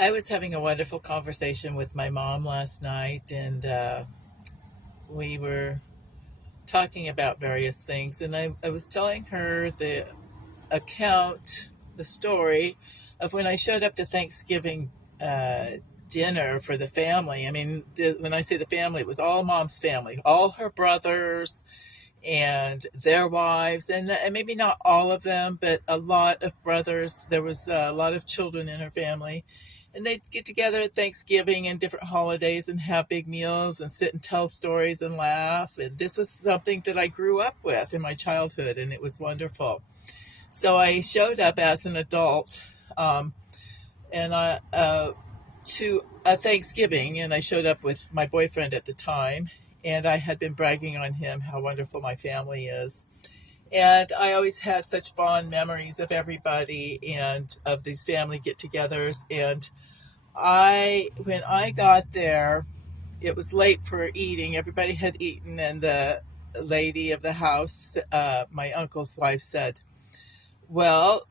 I was having a wonderful conversation with my mom last night, and we were talking about various things. And I was telling her the story of when I showed up to Thanksgiving dinner for the family. I mean, when I say the family, it was all mom's family, all her brothers and their wives, and maybe not all of them, but a lot of brothers. There was a lot of children in her family, and they'd get together at Thanksgiving and different holidays and have big meals and sit and tell stories and laugh. And this was something that I grew up with in my childhood, and it was wonderful. So I showed up as an adult, and I to a Thanksgiving, and I showed up with my boyfriend at the time, and I had been bragging on him how wonderful my family is. And I always had such fond memories of everybody and of these family get-togethers. And when I got there, it was late for eating. Everybody had eaten, and the lady of the house, my uncle's wife, said, "Well,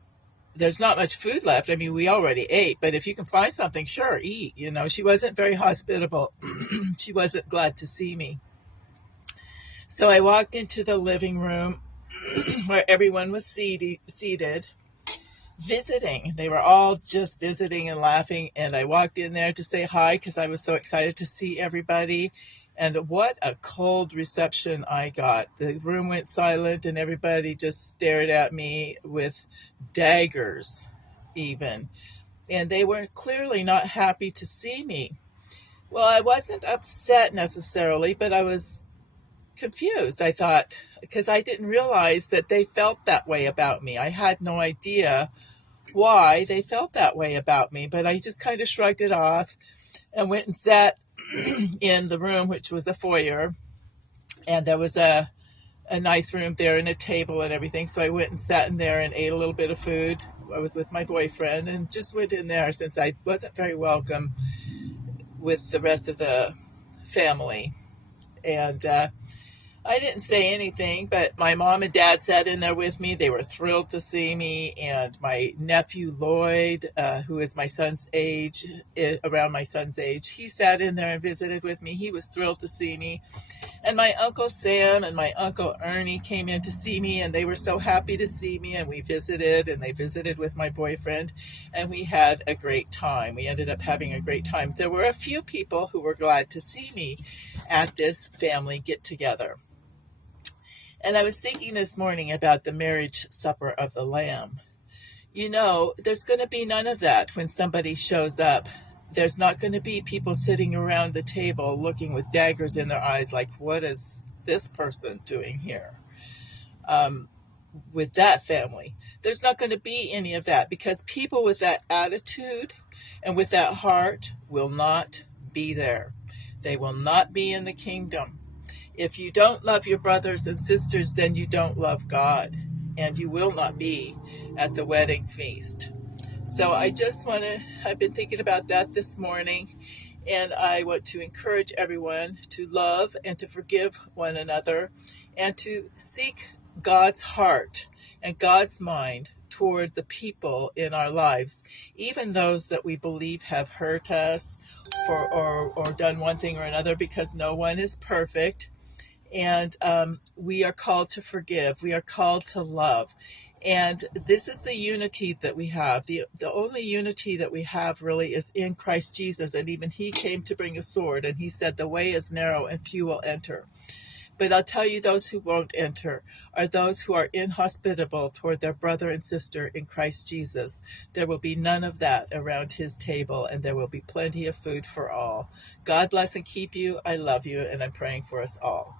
there's not much food left. I mean, we already ate, but if you can find something, sure, eat." She wasn't very hospitable. She wasn't glad to see me. So I walked into the living room where everyone was seated, visiting. They were all just visiting and laughing. And I walked in there to say hi because I was so excited to see everybody. And what a cold reception I got. The room went silent and everybody just stared at me with daggers, even. And they were clearly not happy to see me. Well, I wasn't upset necessarily, but I was confused. I thought, because I didn't realize that they felt that way about me. I had no idea why they felt that way about me, but I just kind of shrugged it off and went and sat in the room, which was a foyer, and there was a nice room there and a table and everything. So I went and sat in there and ate a little bit of food. I was with my boyfriend and just went in there since I wasn't very welcome with the rest of the family. And I didn't say anything, but my mom and dad sat in there with me. They were thrilled to see me. And my nephew Lloyd, who is my son's age, around my son's age, he sat in there and visited with me. He was thrilled to see me. And my Uncle Sam and my Uncle Ernie came in to see me, and they were so happy to see me. And we visited, and they visited with my boyfriend, and we had a great time. We ended up having a great time. There were a few people who were glad to see me at this family get together. And I was thinking this morning about the marriage supper of the Lamb. There's going to be none of that when somebody shows up. There's not going to be people sitting around the table looking with daggers in their eyes like, what is this person doing here with that family? There's not going to be any of that because people with that attitude and with that heart will not be there. They will not be in the kingdom. If you don't love your brothers and sisters, then you don't love God, and you will not be at the wedding feast. So I've been thinking about that this morning, and I want to encourage everyone to love and to forgive one another and to seek God's heart and God's mind toward the people in our lives, even those that we believe have hurt us or done one thing or another, because no one is perfect. And we are called to forgive. We are called to love. And this is the unity that we have. The only unity that we have really is in Christ Jesus. And even he came to bring a sword. And he said, the way is narrow and few will enter. But I'll tell you, those who won't enter are those who are inhospitable toward their brother and sister in Christ Jesus. There will be none of that around his table, and there will be plenty of food for all. God bless and keep you. I love you, and I'm praying for us all.